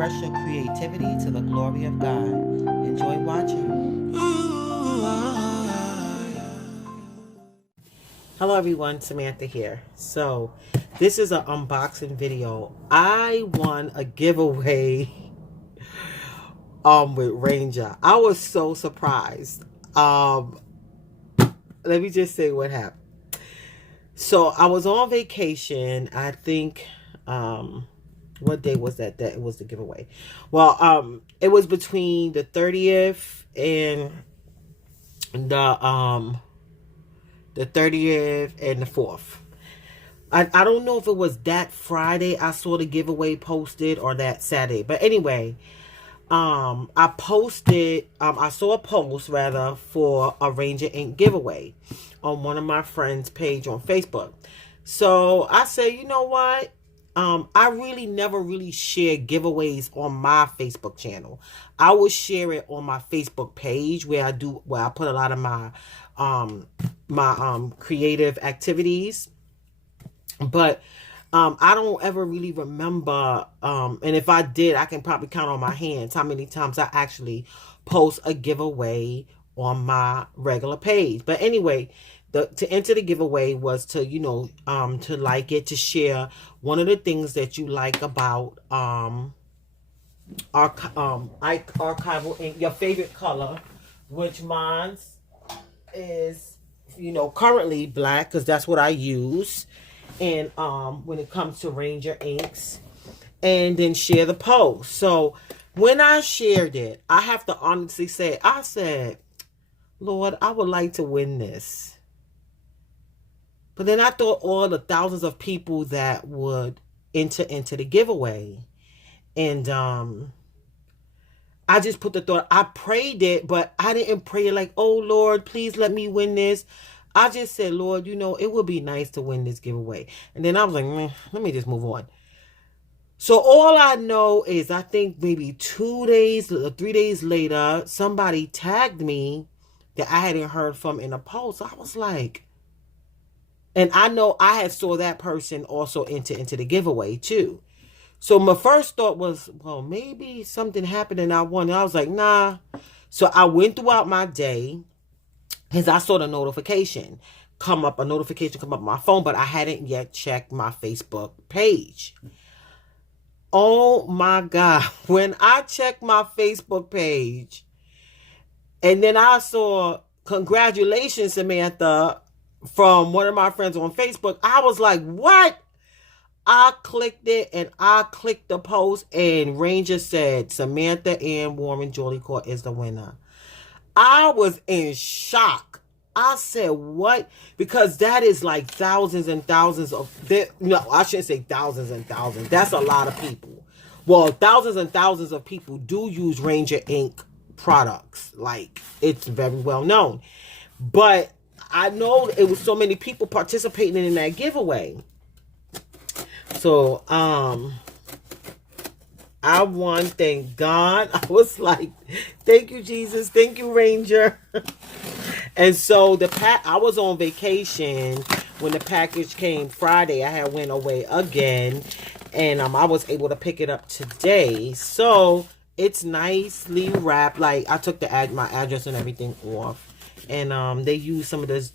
express your creativity to the glory of God. Enjoy watching. Hello everyone, Samantha here. So, this is an unboxing video. I won a giveaway with Ranger. I was so surprised. Let me just say what happened. So, I was on vacation. I think what day was that it was the giveaway? Well, it was between the 30th and the 30th and the 4th. I don't know if it was that Friday I saw the giveaway posted or that Saturday. But anyway, I posted, I saw a post rather for a Ranger Ink giveaway on one of my friends' page on Facebook. So I said, you know what? I really never really share giveaways on my Facebook channel. I will share it on my Facebook page where I put a lot of my creative activities. But I don't ever really remember, and if I did, I can probably count on my hands how many times I actually post a giveaway on my regular page. But anyway, to enter the giveaway was to, to like it, to share one of the things that you like about archival ink, your favorite color, which mine's is, currently black because that's what I use. And when it comes to Ranger inks, and then share the post. So when I shared it, I have to honestly say, I said, Lord, I would like to win this. But then I thought all the thousands of people that would enter into the giveaway. And I just put the thought, I prayed it, but I didn't pray it like, oh Lord, please let me win this. I just said, Lord, it would be nice to win this giveaway. And then I was like, let me just move on. So all I know is I think maybe 2 days or 3 days later, somebody tagged me that I hadn't heard from in a post. I was like, and I know I had saw that person also enter into the giveaway too. So my first thought was, well, maybe something happened and I won. And I was like, nah. So I went throughout my day because I saw the notification come up on my phone, but I hadn't yet checked my Facebook page. Oh my God. When I checked my Facebook page and then I saw congratulations, Samantha, from one of my friends on Facebook, I was like, what? I clicked it and I clicked the post and Ranger said Samantha Ann Warren Jollycourt is the winner. I was in shock. I said, what? Because that is like thousands and thousands of, no, I shouldn't say thousands and thousands. That's a lot of people. Well, thousands and thousands of people do use Ranger Ink products. Like, it's very well known. But I know it was so many people participating in that giveaway. So, I won, thank God. I was like, thank you, Jesus. Thank you, Ranger. And so I was on vacation when the package came Friday. I had went away again. And I was able to pick it up today. So it's nicely wrapped. Like I took my address and everything off. And they use some of this,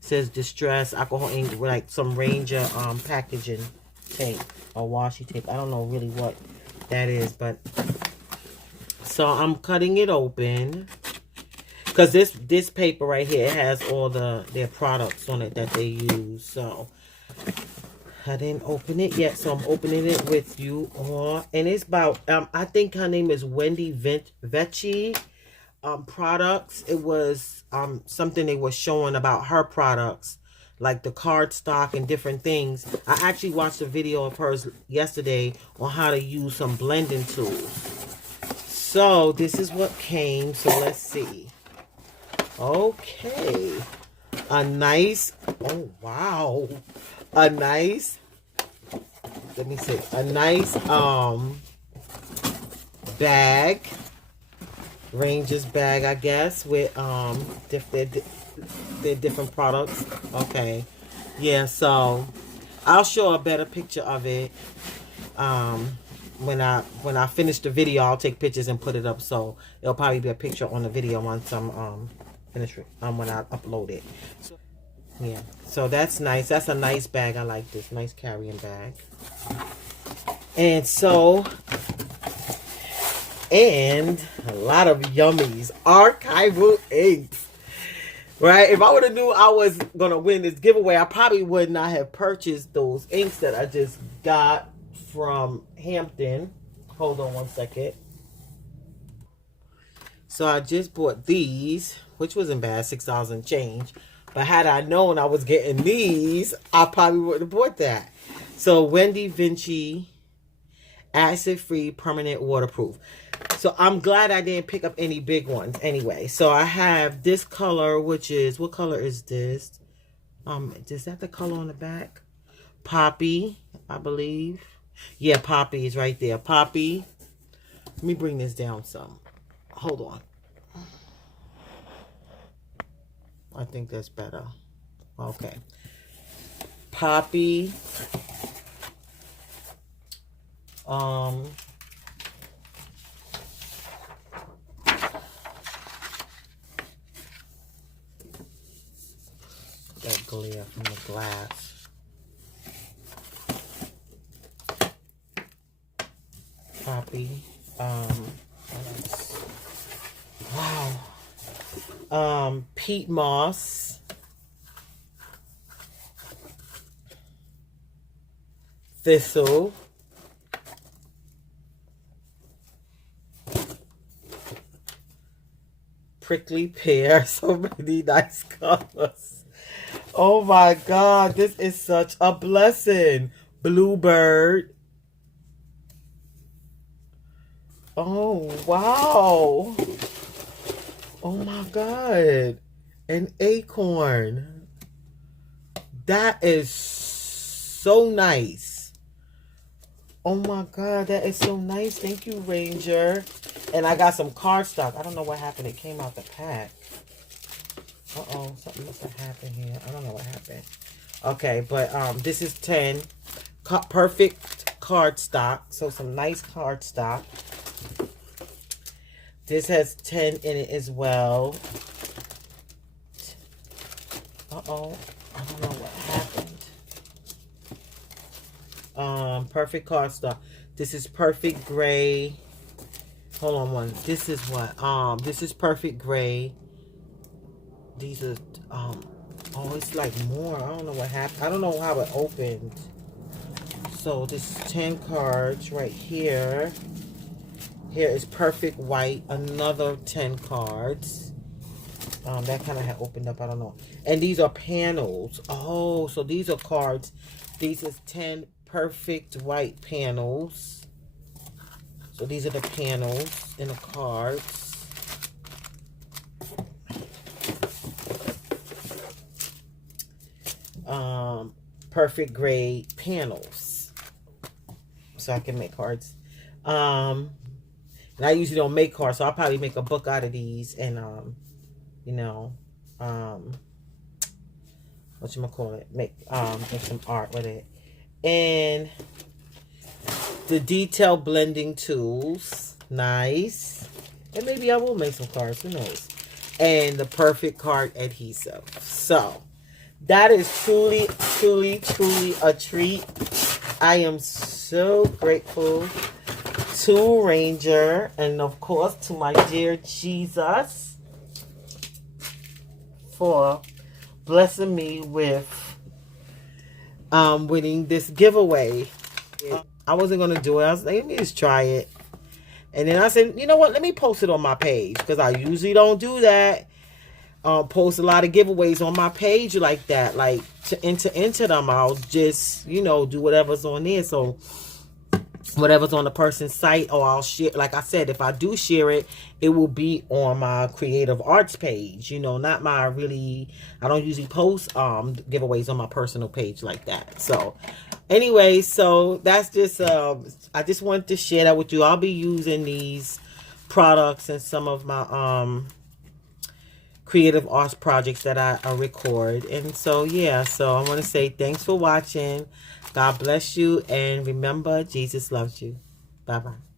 says distress alcohol ink, like some Ranger packaging tape or washi tape. I don't know really what that is, but so I'm cutting it open because this paper right here has all their products on it that they use. So I didn't open it yet, so I'm opening it with you all. And it's about I think her name is Wendy Vecchi. Products. It was something they were showing about her products, like the card stock and different things. I actually watched a video of hers yesterday on how to use some blending tools. So this is what came. So let's see. Okay, a nice, oh wow, a nice, let me see, a nice bag, Ranger's bag, I guess, with their different products. Okay, yeah, so I'll show a better picture of it when I finish the video, I'll take pictures and put it up. So it'll probably be a picture on the video once I'm finished when I upload it. So, yeah, so that's nice. That's a nice bag. I like this nice carrying bag. And so, and a lot of yummies, archival inks. Right? If I would have knew I was gonna win this giveaway, I probably would not have purchased those inks that I just got from Hampton. Hold on one second. So I just bought these, which wasn't bad, $6 and change. But had I known I was getting these, I probably wouldn't have bought that. So Wendy Vinci acid-free permanent waterproof. So I'm glad I didn't pick up any big ones anyway. So I have this color, which is, what color is this? Is that the color on the back? Poppy, I believe. Yeah, Poppy is right there. Poppy. Let me bring this down some. Hold on. I think that's better. Okay. Poppy. That glare from the glass. Poppy. Wow. Peat moss. Thistle. Prickly pear. So many nice colors. Oh my God, this is such a blessing. Bluebird. Oh, wow. Oh my God. An acorn. That is so nice. Oh my God, that is so nice. Thank you, Ranger. And I got some cardstock. I don't know what happened. It came out the pack. Uh-oh, something must have happened here. I don't know what happened. Okay, but this is 10. Perfect cardstock. So some nice cardstock. This has 10 in it as well. Uh-oh, I don't know what happened. Perfect cardstock. This is perfect gray. Hold on one. This is what? This is perfect gray. These are, oh, it's like more. I don't know what happened. I don't know how it opened. So this is 10 cards right here. Here is perfect white. Another 10 cards. That kind of had opened up. I don't know. And these are panels. Oh, so these are cards. These is 10 perfect white panels. So these are the panels in the cards. Perfect gray panels. So I can make cards. And I usually don't make cards, so I'll probably make a book out of these and you know, whatchamacallit, make some art with it. And the detail blending tools, nice. And maybe I will make some cards, who knows. And the perfect card adhesive. So that is truly, truly, truly a treat. I am so grateful to Ranger and of course to my dear Jesus for blessing me with winning this giveaway. I wasn't gonna do it. I was like, let me just try it. And then I said, you know what? Let me post it on my page because I usually don't do that. Post a lot of giveaways on my page like that. Like to enter them, I'll just, you know, do whatever's on there. So whatever's on the person's site, or I'll share. Like I said, if I do share it, it will be on my creative arts page. You know, not my really. I don't usually post giveaways on my personal page like that. So anyway, so that's just I just wanted to share that with you. I'll be using these products in some of my creative arts projects that I record. And so yeah, so I want to say thanks for watching. God bless you, and remember, Jesus loves you. Bye-bye.